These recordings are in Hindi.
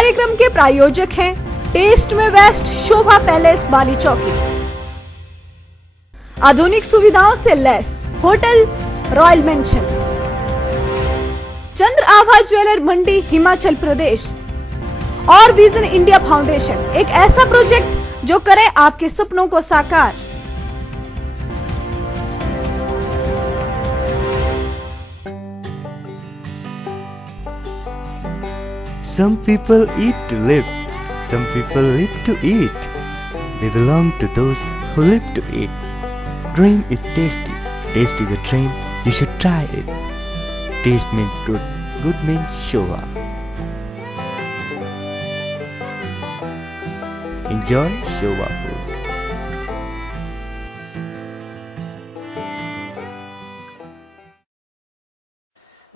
कार्यक्रम के प्रायोजक हैं टेस्ट में वेस्ट शोभा पैलेस बाली चौकी, आधुनिक सुविधाओं से लैस होटल रॉयल मेंशन, चंद्र आभा ज्वेलर मंडी हिमाचल प्रदेश और विजन इंडिया फाउंडेशन, एक ऐसा प्रोजेक्ट जो करे आपके सपनों को साकार। Some people eat to live, some people live to eat. We belong to those who live to eat. Dream is tasty, taste is a dream, you should try it. Taste means good, good means Shova. Enjoy Shova foods.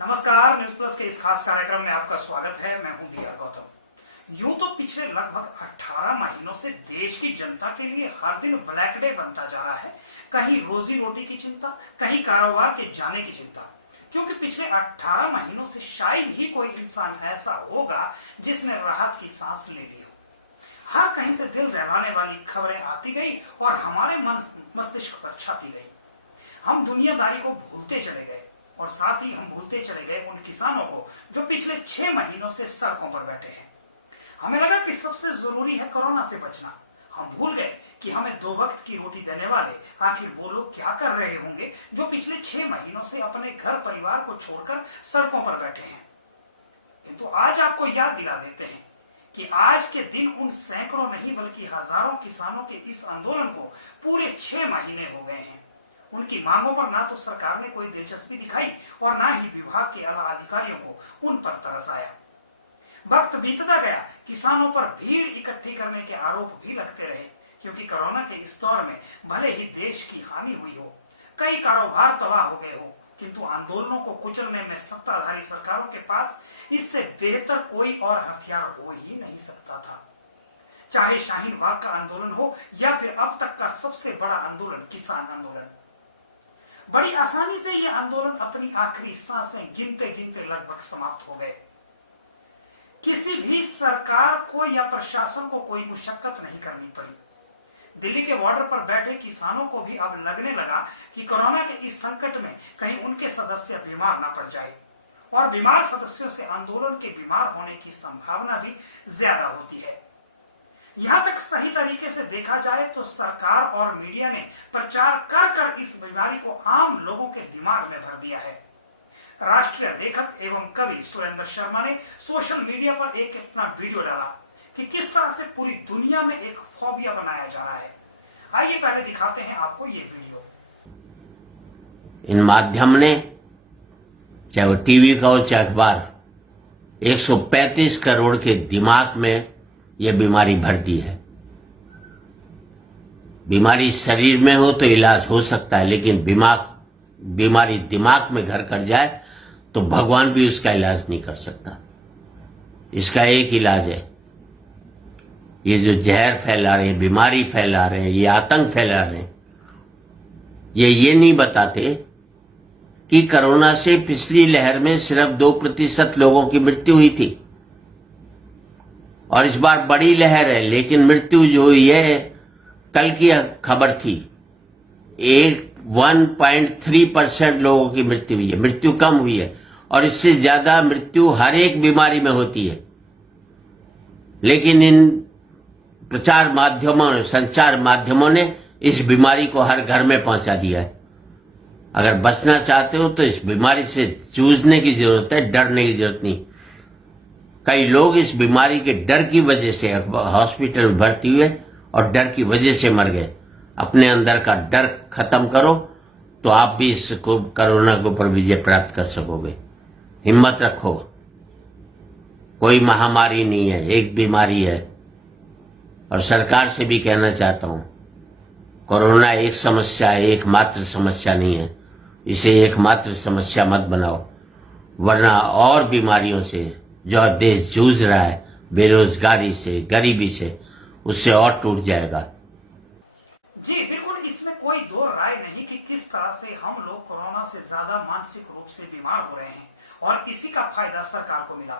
नमस्कार, न्यूज प्लस के इस खास कार्यक्रम में आपका स्वागत है। मैं हूं डी.आर. गौतम। यूं तो पिछले लगभग 18 महीनों से देश की जनता के लिए हर दिन ब्लैक डे बनता जा रहा है। कहीं रोजी रोटी की चिंता, कहीं कारोबार के जाने की चिंता, क्योंकि पिछले 18 महीनों से शायद ही कोई इंसान ऐसा होगा जिसने राहत की सांस ले ली हो। हर कहीं से दिल दहलाने वाली खबरें आती गई और हमारे मस्तिष्क पर छाती गई। हम दुनियादारी को भूलते चले गए और साथ ही हम भूलते चले गए उन किसानों को जो पिछले 6 महीनों से सड़कों पर बैठे हैं। हमें लगा कि सबसे जरूरी है कोरोना से बचना। हम भूल गए कि हमें 2 वक्त की रोटी देने वाले आखिर वो लोग क्या कर रहे होंगे जो पिछले 6 महीनों से अपने घर परिवार को छोड़कर सड़कों पर बैठे हैं। किंतु आज आपको याद दिला देते हैं कि आज के दिन उन सैकड़ों नहीं बल्कि हजारों किसानों के इस आंदोलन को पूरे 6 महीने हो गए हैं। उनकी मांगों पर ना तो सरकार ने कोई दिलचस्पी दिखाई और ना ही विभाग के आला अधिकारियों को उन पर तरस आया। वक्त बीतता गया, किसानों पर भीड़ इकट्ठी करने के आरोप भी लगते रहे, क्योंकि कोरोना के इस दौर में भले ही देश की हानि हुई हो, कई कारोबार तबाह हो गए हो, किंतु आंदोलनों को कुचलने में सत्ताधारी सरकारों के पास इससे बेहतर कोई और हथियार हो ही नहीं सकता था। चाहे शाहीन बाग का आंदोलन हो या फिर अब तक का सबसे बड़ा आंदोलन किसान आंदोलन, बड़ी आसानी से ये आंदोलन अपनी आखिरी सांसें गिनते गिनते लगभग समाप्त हो गए। किसी भी सरकार को या प्रशासन को कोई मुशक्कत नहीं करनी पड़ी। दिल्ली के बॉर्डर पर बैठे किसानों को भी अब लगने लगा कि कोरोना के इस संकट में कहीं उनके सदस्य बीमार ना पड़ जाए, और बीमार सदस्यों से आंदोलन के बीमार होने की संभावना भी ज्यादा होती है। यहाँ तक सही तरीके से देखा जाए तो सरकार और मीडिया ने प्रचार कर कर इस बीमारी को आम लोगों के दिमाग में भर दिया है। राष्ट्रीय लेखक एवं कवि सुरेंद्र शर्मा ने सोशल मीडिया पर एक अपना वीडियो डाला कि किस तरह से पूरी दुनिया में एक फोबिया बनाया जा रहा है। आइए पहले दिखाते हैं आपको ये वीडियो। इन माध्यम ने, चाहे वो टीवी का हो चाहे अखबार, 135 करोड़ के दिमाग में यह बीमारी भर दी है। बीमारी शरीर में हो तो इलाज हो सकता है, लेकिन बीमारी दिमाग में घर कर जाए तो भगवान भी उसका इलाज नहीं कर सकता। इसका एक इलाज है, ये जो जहर फैला रहे हैं, बीमारी फैला रहे हैं, ये आतंक फैला रहे हैं, ये नहीं बताते कि कोरोना से पिछली लहर में सिर्फ 2% लोगों की मृत्यु हुई थी और इस बार बड़ी लहर है, लेकिन मृत्यु जो हुई है, कल की खबर थी, 1.3% लोगों की मृत्यु हुई है। मृत्यु कम हुई है और इससे ज्यादा मृत्यु हर एक बीमारी में होती है। लेकिन इन प्रचार माध्यमों, संचार माध्यमों ने इस बीमारी को हर घर में पहुंचा दिया है। अगर बचना चाहते हो तो इस बीमारी से जूझने की जरूरत है, डरने की जरूरत नहीं। कई लोग इस बीमारी के डर की वजह से हॉस्पिटल में भर्ती हुए और डर की वजह से मर गए। अपने अंदर का डर खत्म करो तो आप भी इस कोरोना के ऊपर विजय प्राप्त कर सकोगे। हिम्मत रखो, कोई महामारी नहीं है, एक बीमारी है। और सरकार से भी कहना चाहता हूं, कोरोना एक समस्या है, एकमात्र समस्या नहीं है। इसे एकमात्र समस्या मत बनाओ, वरना और बीमारियों से जो देश जूझ रहा है, बेरोजगारी से, गरीबी से, उससे और टूट जाएगा। जी बिल्कुल, इसमें कोई दो राय नहीं कि किस तरह से हम लोग कोरोना से ज्यादा मानसिक रूप से बीमार हो रहे हैं और इसी का फायदा सरकार को मिला।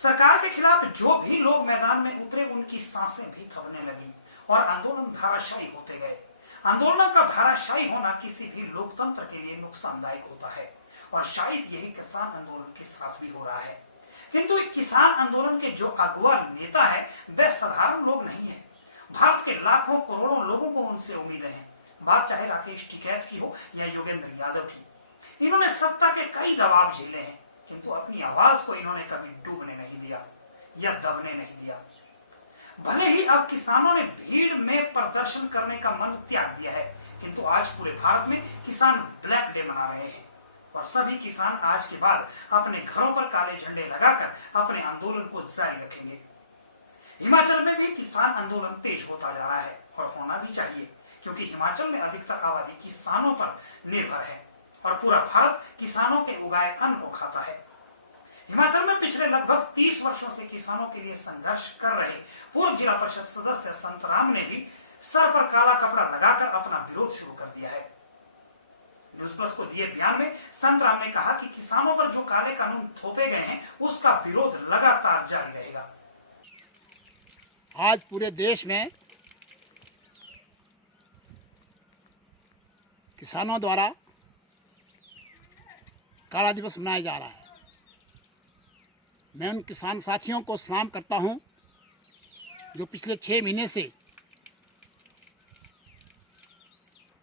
सरकार के खिलाफ जो भी लोग मैदान में उतरे उनकी सांसें भी थमने लगी और आंदोलन धाराशायी होते गए। आंदोलनों का धाराशायी होना किसी भी लोकतंत्र के लिए नुकसानदायक होता है और शायद यही किसान आंदोलन के साथ भी हो रहा है। किंतु किसान आंदोलन के जो अगुआ नेता है वे साधारण लोग नहीं है। भारत के लाखों करोड़ों लोगों को उनसे उम्मीदें हैं। बात चाहे राकेश टिकैत की हो या योगेंद्र यादव की। इन्होंने सत्ता के कई दबाव झेले हैं, किंतु अपनी आवाज को इन्होंने कभी डूबने नहीं दिया या दबने नहीं दिया। भले ही अब किसानों ने भीड़ में प्रदर्शन करने का मन त्याग दिया है, किंतु आज पूरे भारत में किसान ब्लैक डे मना रहे हैं और सभी किसान आज के बाद अपने घरों पर काले झंडे लगाकर अपने आंदोलन को जारी रखेंगे। हिमाचल में भी किसान आंदोलन तेज होता जा रहा है और होना भी चाहिए, क्योंकि हिमाचल में अधिकतर आबादी किसानों पर निर्भर है और पूरा भारत किसानों के उगाए अन्न को खाता है। हिमाचल में पिछले लगभग 30 वर्षों से किसानों के लिए संघर्ष कर रहे पूर्व जिला परिषद सदस्य संतराम ने भी सर पर काला कपड़ा लगाकर अपना विरोध शुरू कर दिया है। न्यूज प्लस को दिए बयान में संतराम ने कहा कि किसानों पर जो काले कानून थोपे गए हैं उसका विरोध लगातार जारी रहेगा। आज पूरे देश में किसानों द्वारा काला दिवस मनाया जा रहा है। मैं उन किसान साथियों को सलाम करता हूं जो पिछले 6 महीने से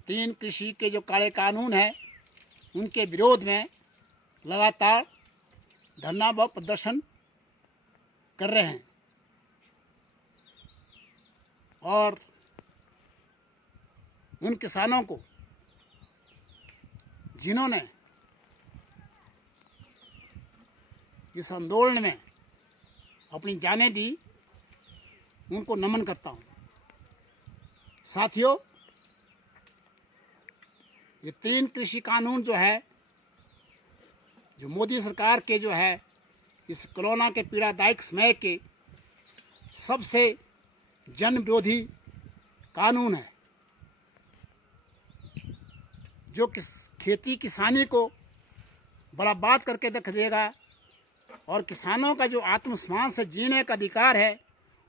3 कृषि के जो काले कानून हैं उनके विरोध में लगातार धरना व प्रदर्शन कर रहे हैं और उन किसानों को जिन्होंने इस आंदोलन में अपनी जानें दी उनको नमन करता हूं। साथियों, ये 3 कृषि कानून जो है, जो मोदी सरकार के जो है इस कोरोना के पीड़ादायक समय के सबसे जन विरोधी कानून है, जो खेती किसानी को बर्बाद करके रख देगा और किसानों का जो आत्मसम्मान से जीने का अधिकार है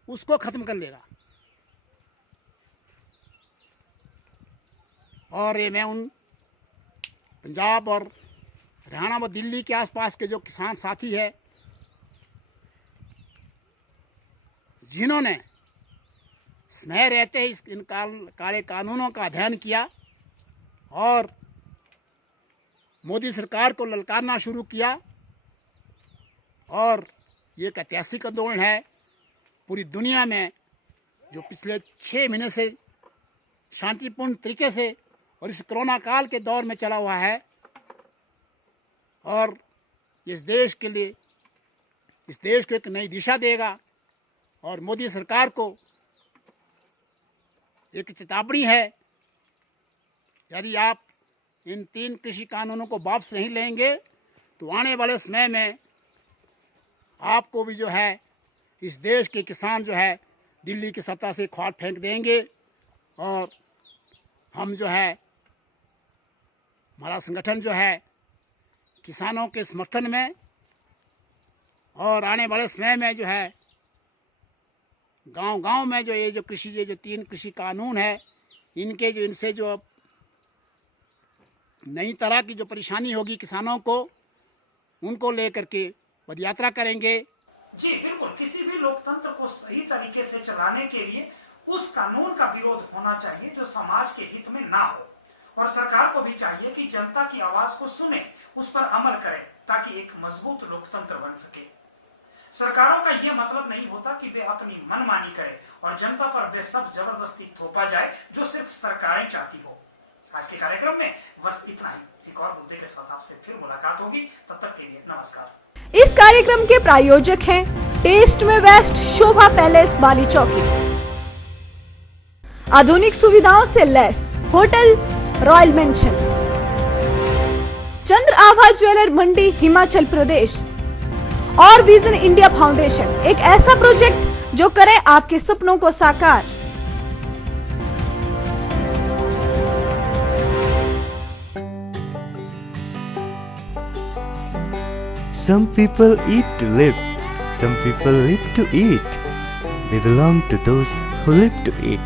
उसको खत्म कर लेगा। और ये मैं उन पंजाब और हरियाणा व दिल्ली के आसपास के जो किसान साथी है जिन्होंने समय रहते ही इन काले कानूनों का अध्ययन किया और मोदी सरकार को ललकारना शुरू किया, और ये एक ऐतिहासिक आंदोलन है पूरी दुनिया में जो पिछले 6 महीने से शांतिपूर्ण तरीके से और इस कोरोना काल के दौर में चला हुआ है और इस देश के लिए, इस देश को एक नई दिशा देगा। और मोदी सरकार को एक चेतावनी है, यदि आप इन 3 कृषि कानूनों को वापस नहीं लेंगे तो आने वाले समय में आपको भी जो है इस देश के किसान जो है दिल्ली की सत्ता से खाट फेंक देंगे और हम जो है हमारा संगठन जो है किसानों के समर्थन में और आने वाले समय में जो है गांव-गांव में जो ये जो 3 कृषि कानून है इनके जो इनसे जो नई तरह की जो परेशानी होगी किसानों को, उनको लेकर के पद यात्रा करेंगे। जी बिल्कुल, किसी भी लोकतंत्र को सही तरीके से चलाने के लिए उस कानून का विरोध होना चाहिए जो समाज के हित में ना हो, और सरकार को भी चाहिए कि जनता की आवाज को सुने, उस पर अमल करे ताकि एक मजबूत लोकतंत्र बन सके। सरकारों का यह मतलब नहीं होता कि वे अपनी मनमानी करें और जनता पर वे सब जबरदस्ती थोपा जाए जो सिर्फ सरकारें चाहती हो। आज के कार्यक्रम में बस इतना ही। एक और मुद्दे के साथ आपसे फिर मुलाकात होगी, तब तक के लिए नमस्कार। इस कार्यक्रम के प्रायोजक हैं टेस्ट में वेस्ट शोभा पैलेस बाली चौकी, आधुनिक सुविधाओं से लैस होटल रॉयल मेंशन, चंद्र आभा ज्वेलर मंडी हिमाचल प्रदेश और विजन इंडिया फाउंडेशन, एक ऐसा प्रोजेक्ट जो करे आपके सपनों को साकार। Some people eat to live. Some people live to eat. We belong to those who live to eat.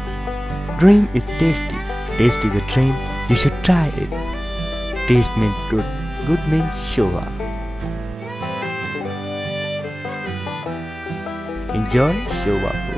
Dream is tasty. Taste is a dream. You should try it. Taste means good. Good means sure. Enjoy Shova food.